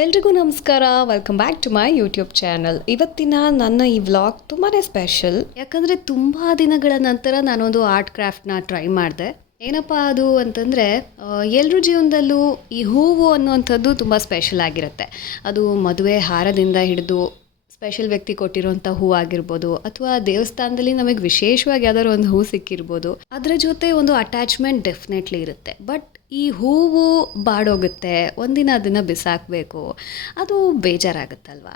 ಎಲ್ರಿಗೂ ನಮಸ್ಕಾರ. Welcome back to my YouTube channel. ಇವತ್ತಿನ ನನ್ನ ಈ ವ್ಲಾಗ್ ತುಂಬಾ ಸ್ಪೆಷಲ್, ಯಾಕಂದರೆ ತುಂಬ ದಿನಗಳ ನಂತರ ನಾನೊಂದು ಆರ್ಟ್ ಕ್ರಾಫ್ಟ್ನ ಟ್ರೈ ಮಾಡಿದೆ. ಏನಪ್ಪ ಅದು ಅಂತಂದರೆ, ಎಲ್ಲರ ಜೀವನದಲ್ಲೂ ಈ ಹೂವು ಅನ್ನುವಂಥದ್ದು ತುಂಬ ಸ್ಪೆಷಲ್ ಆಗಿರುತ್ತೆ. ಅದು ಮದುವೆ ಹಾರದಿಂದ ಹಿಡಿದು ಸ್ಪೆಷಲ್ ವ್ಯಕ್ತಿ ಕೊಟ್ಟಿರೋಂಥ ಹೂ ಆಗಿರ್ಬೋದು, ಅಥವಾ ದೇವಸ್ಥಾನದಲ್ಲಿ ನಮಗೆ ವಿಶೇಷವಾಗಿ ಯಾವ್ದಾದ್ರು ಒಂದು ಹೂ ಸಿಕ್ಕಿರ್ಬೋದು. ಅದರ ಜೊತೆ ಒಂದು ಅಟ್ಯಾಚ್ಮೆಂಟ್ ಡೆಫಿನೆಟ್ಲಿ ಇರುತ್ತೆ. ಬಟ್ ಈ ಹೂವು ಬಾಡೋಗುತ್ತೆ, ಒಂದಿನ ಅದನ್ನು ಬಿಸಾಕಬೇಕು, ಅದು ಬೇಜಾರಾಗುತ್ತಲ್ವ.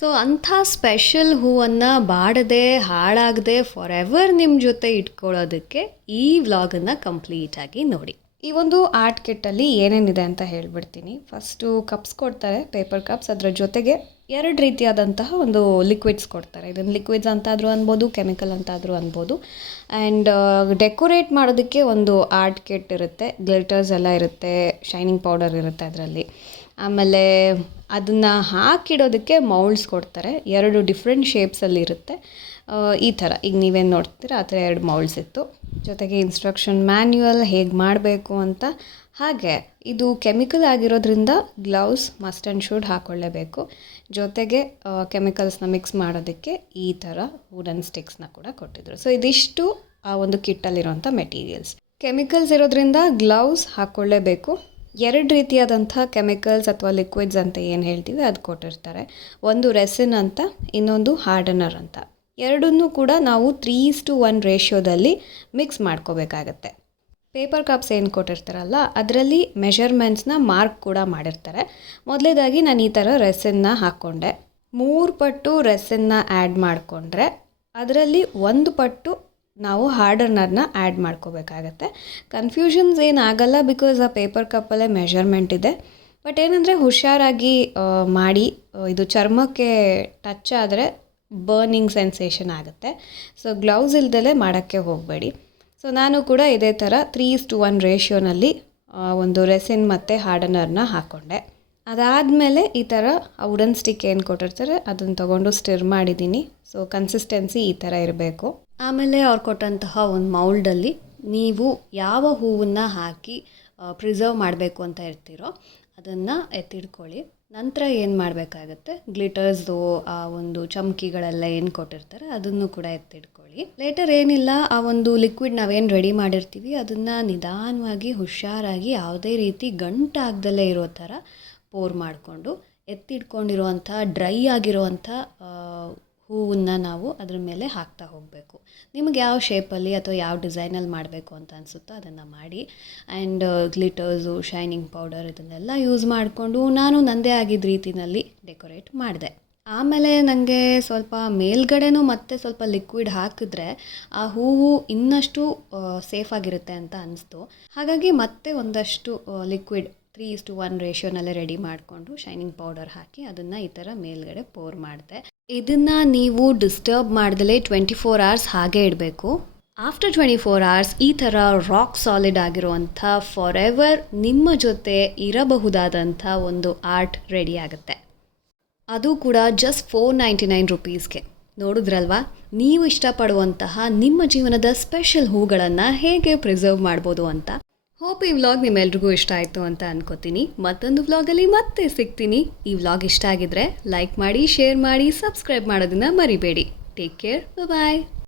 ಸೊ ಅಂಥ ಸ್ಪೆಷಲ್ ಹೂವನ್ನು ಬಾಡದೆ ಹಾಳಾಗದೆ ಫಾರ್ ಎವರ್ ನಿಮ್ಮ ಜೊತೆ ಇಟ್ಕೊಳ್ಳೋದಕ್ಕೆ ಈ ವ್ಲಾಗನ್ನು ಕಂಪ್ಲೀಟಾಗಿ ನೋಡಿ. ಈ ಒಂದು ಆರ್ಟ್ ಕಿಟ್ಟಲ್ಲಿ ಏನೇನಿದೆ ಅಂತ ಹೇಳ್ಬಿಡ್ತೀನಿ. ಫಸ್ಟು ಕಪ್ಸ್ ಕೊಡ್ತಾರೆ, ಪೇಪರ್ ಕಪ್ಸ್. ಅದರ ಜೊತೆಗೆ 2 ರೀತಿಯಾದಂತಹ ಒಂದು ಲಿಕ್ವಿಡ್ಸ್ ಕೊಡ್ತಾರೆ. ಇದನ್ನು ಲಿಕ್ವಿಡ್ಸ್ ಅಂತಾದರೂ ಅನ್ಬೋದು, ಕೆಮಿಕಲ್ ಅಂತಾದರೂ ಅನ್ಬೋದು. ಆ್ಯಂಡ್ ಡೆಕೋರೇಟ್ ಮಾಡೋದಕ್ಕೆ ಒಂದು ಆರ್ಟ್ ಕಿಟ್ ಇರುತ್ತೆ, ಗ್ಲಿಟರ್ಸ್ ಎಲ್ಲ ಇರುತ್ತೆ, ಶೈನಿಂಗ್ ಪೌಡರ್ ಇರುತ್ತೆ ಅದರಲ್ಲಿ. ಆಮೇಲೆ ಅದನ್ನು ಹಾಕಿಡೋದಕ್ಕೆ ಮೌಲ್ಡ್ಸ್ ಕೊಡ್ತಾರೆ. 2 ಡಿಫ್ರೆಂಟ್ ಶೇಪ್ಸಲ್ಲಿ ಇರುತ್ತೆ. ಈ ಥರ ಈಗ ನೀವೇನು ನೋಡ್ತೀರ ಆ ಥರ 2 ಮೌಲ್ಡ್ಸ್ ಇತ್ತು. ಜೊತೆಗೆ ಇನ್ಸ್ಟ್ರಕ್ಷನ್ ಮ್ಯಾನ್ಯುಯಲ್ ಹೇಗೆ ಮಾಡಬೇಕು ಅಂತ. ಹಾಗೆ ಇದು ಕೆಮಿಕಲ್ ಆಗಿರೋದ್ರಿಂದ ಗ್ಲೌಸ್ ಮಸ್ಟ್ ಆ್ಯಂಡ್ ಶುಡ್ ಹಾಕ್ಕೊಳ್ಳೇಬೇಕು. ಜೊತೆಗೆ ಕೆಮಿಕಲ್ಸ್ನ ಮಿಕ್ಸ್ ಮಾಡೋದಕ್ಕೆ ಈ ಥರ ವುಡನ್ ಸ್ಟಿಕ್ಸ್ನ ಕೂಡ ಕೊಟ್ಟಿದ್ರು. ಸೊ ಇದಿಷ್ಟು ಆ ಒಂದು ಕಿಟ್ಟಲ್ಲಿರೋಂಥ ಮೆಟೀರಿಯಲ್ಸ್. ಕೆಮಿಕಲ್ಸ್ ಇರೋದ್ರಿಂದ ಗ್ಲೌಸ್ ಹಾಕ್ಕೊಳ್ಳೇಬೇಕು. 2 ರೀತಿಯಾದಂಥ ಕೆಮಿಕಲ್ಸ್ ಅಥವಾ ಲಿಕ್ವಿಡ್ಸ್ ಅಂತ ಏನು ಹೇಳ್ತೀವಿ ಅದು ಕೊಟ್ಟಿರ್ತಾರೆ. ಒಂದು ರೆಸಿನ್ ಅಂತ, ಇನ್ನೊಂದು ಹಾರ್ಡನರ್ ಅಂತ. 2 ಕೂಡ ನಾವು 3:1 ರೇಷಿಯೋದಲ್ಲಿ ಮಿಕ್ಸ್ ಮಾಡ್ಕೋಬೇಕಾಗತ್ತೆ. ಪೇಪರ್ ಕಪ್ಸ್ ಏನು ಕೊಟ್ಟಿರ್ತಾರಲ್ಲ ಅದರಲ್ಲಿ ಮೆಷರ್ಮೆಂಟ್ಸ್ನ ಮಾರ್ಕ್ ಕೂಡ ಮಾಡಿರ್ತಾರೆ. ಮೊದಲೇದಾಗಿ ನಾನು ಈ ಥರ ರೆಸಿನ್ನ ಹಾಕ್ಕೊಂಡೆ. 3 ಪಟ್ಟು ರೆಸಿನ್ನ ಆ್ಯಡ್ ಮಾಡಿಕೊಂಡ್ರೆ ಅದರಲ್ಲಿ 1 ಪಟ್ಟು ನಾವು ಹಾರ್ಡನರ್ನ ಆ್ಯಡ್ ಮಾಡ್ಕೋಬೇಕಾಗತ್ತೆ. ಕನ್ಫ್ಯೂಷನ್ಸ್ ಏನಾಗಲ್ಲ, ಬಿಕಾಸ್ ಆ ಪೇಪರ್ ಕಪ್ಪಲ್ಲೇ ಮೆಷರ್ಮೆಂಟ್ ಇದೆ. ಬಟ್ ಏನಂದರೆ ಹುಷಾರಾಗಿ ಮಾಡಿ, ಇದು ಚರ್ಮಕ್ಕೆ ಟಚ್ ಆದರೆ ಬರ್ನಿಂಗ್ ಸೆನ್ಸೇಷನ್ ಆಗುತ್ತೆ. ಸೊ ಗ್ಲೌಸ್ ಇಲ್ದಲೇ ಮಾಡೋಕ್ಕೆ ಹೋಗಬೇಡಿ. ಸೊ ನಾನು ಕೂಡ ಇದೇ ಥರ 3:1 ರೇಷಿಯೋನಲ್ಲಿ ಒಂದು ರೆಸಿನ್ ಮತ್ತು ಹಾರ್ಡನರ್ನ ಹಾಕ್ಕೊಂಡೆ. ಅದಾದಮೇಲೆ ಈ ಥರ ವುಡನ್ ಸ್ಟಿಕ್ ಏನು ಕೊಟ್ಟಿರ್ತಾರೆ ಅದನ್ನು ತೊಗೊಂಡು ಸ್ಟಿರ್ ಮಾಡಿದ್ದೀನಿ. ಸೊ ಕನ್ಸಿಸ್ಟೆನ್ಸಿ ಈ ಥರ ಇರಬೇಕು. ಆಮೇಲೆ ಅವ್ರು ಕೊಟ್ಟಂತಹ ಒಂದು ಮೌಲ್ಡಲ್ಲಿ ನೀವು ಯಾವ ಹೂವನ್ನು ಹಾಕಿ ಪ್ರಿಸರ್ವ್ ಮಾಡಬೇಕು ಅಂತ ಇರ್ತೀರೋ ಅದನ್ನು ಎತ್ತಿಡ್ಕೊಳ್ಳಿ. ನಂತರ ಏನು ಮಾಡಬೇಕಾಗತ್ತೆ, ಗ್ಲಿಟರ್ಸ್ದು ಆ ಒಂದು ಚಮಕಿಗಳೆಲ್ಲ ಏನು ಕೊಟ್ಟಿರ್ತಾರೆ ಅದನ್ನು ಕೂಡ ಎತ್ತಿಡ್ಕೊಳ್ಳಿ. ಲೇಟರ್ ಏನಿಲ್ಲ, ಆ ಒಂದು ಲಿಕ್ವಿಡ್ ನಾವೇನು ರೆಡಿ ಮಾಡಿರ್ತೀವಿ ಅದನ್ನು ನಿಧಾನವಾಗಿ ಹುಷಾರಾಗಿ ಯಾವುದೇ ರೀತಿ ಗಂಟಾಗ್ದಲೇ ಇರೋ ಥರ ಪೋರ್ ಮಾಡಿಕೊಂಡು ಎತ್ತಿಡ್ಕೊಂಡಿರುವಂಥ ಡ್ರೈ ಆಗಿರುವಂಥ ಹೂವನ್ನು ನಾವು ಅದ್ರ ಮೇಲೆ ಹಾಕ್ತಾ ಹೋಗಬೇಕು. ನಿಮಗೆ ಯಾವ ಶೇಪಲ್ಲಿ ಅಥವಾ ಯಾವ ಡಿಸೈನಲ್ಲಿ ಮಾಡಬೇಕು ಅಂತ ಅನಿಸುತ್ತೋ ಅದನ್ನು ಮಾಡಿ. ಆ್ಯಂಡ್ ಗ್ಲಿಟರ್ಸು, ಶೈನಿಂಗ್ ಪೌಡರ್ ಇದನ್ನೆಲ್ಲ ಯೂಸ್ ಮಾಡಿಕೊಂಡು ನಾನು ನನ್ನದೇ ಆಗಿದ್ದ ರೀತಿಯಲ್ಲಿ ಡೆಕೋರೇಟ್ ಮಾಡಿದೆ. ಆಮೇಲೆ ನನಗೆ ಸ್ವಲ್ಪ ಮೇಲ್ಗಡೆನೂ ಮತ್ತೆ ಸ್ವಲ್ಪ ಲಿಕ್ವಿಡ್ ಹಾಕಿದ್ರೆ ಆ ಹೂವು ಇನ್ನಷ್ಟು ಸೇಫಾಗಿರುತ್ತೆ ಅಂತ ಅನಿಸ್ತು. ಹಾಗಾಗಿ ಮತ್ತೆ ಒಂದಷ್ಟು ಲಿಕ್ವಿಡ್ 3:1 ರೇಷಿಯೋನಲ್ಲೇ ರೆಡಿ ಮಾಡಿಕೊಂಡು ಶೈನಿಂಗ್ ಪೌಡರ್ ಹಾಕಿ ಅದನ್ನು ಈ ಥರ ಮೇಲ್ಗಡೆ ಪೋರ್ ಮಾಡಿದೆ. ಇದನ್ನು ನೀವು ಡಿಸ್ಟರ್ಬ್ ಮಾಡ್ದಲೇ 24 ಅವರ್ಸ್ ಹಾಗೆ ಇಡಬೇಕು. ಆಫ್ಟರ್ 24 ಅವರ್ಸ್ ಈ ಥರ ರಾಕ್ ಸಾಲಿಡ್ ಆಗಿರುವಂಥ ಫಾರ್ ಎವರ್ ನಿಮ್ಮ ಜೊತೆ ಇರಬಹುದಾದಂಥ ಒಂದು ಆರ್ಟ್ ರೆಡಿ ಆಗುತ್ತೆ. ಅದು ಕೂಡ ಜಸ್ಟ್ 499 ರುಪೀಸ್ಗೆ. ನೋಡಿದ್ರಲ್ವಾ, ನೀವು ಇಷ್ಟಪಡುವಂತಹ ನಿಮ್ಮ ಜೀವನದ ಸ್ಪೆಷಲ್ ಹೂಗಳನ್ನು ಹೇಗೆ ಪ್ರಿಸರ್ವ್ ಮಾಡ್ಬೋದು ಅಂತ. ಹೋಪ್ ಈ ವ್ಲಾಗ್ ನಿಮ್ಮೆಲ್ರಿಗೂ ಇಷ್ಟ ಆಯಿತು ಅಂತ ಅನ್ಕೋತೀನಿ. ಮತ್ತೊಂದು ವ್ಲಾಗಲ್ಲಿ ಮತ್ತೆ ಸಿಗ್ತೀನಿ. ಈ ವ್ಲಾಗ್ ಇಷ್ಟ ಆಗಿದ್ರೆ ಲೈಕ್ ಮಾಡಿ, ಶೇರ್ ಮಾಡಿ, ಸಬ್ಸ್ಕ್ರೈಬ್ ಮಾಡೋದನ್ನು ಮರಿಬೇಡಿ. ಟೇಕ್ ಕೇರ್, ಬಾಯ್.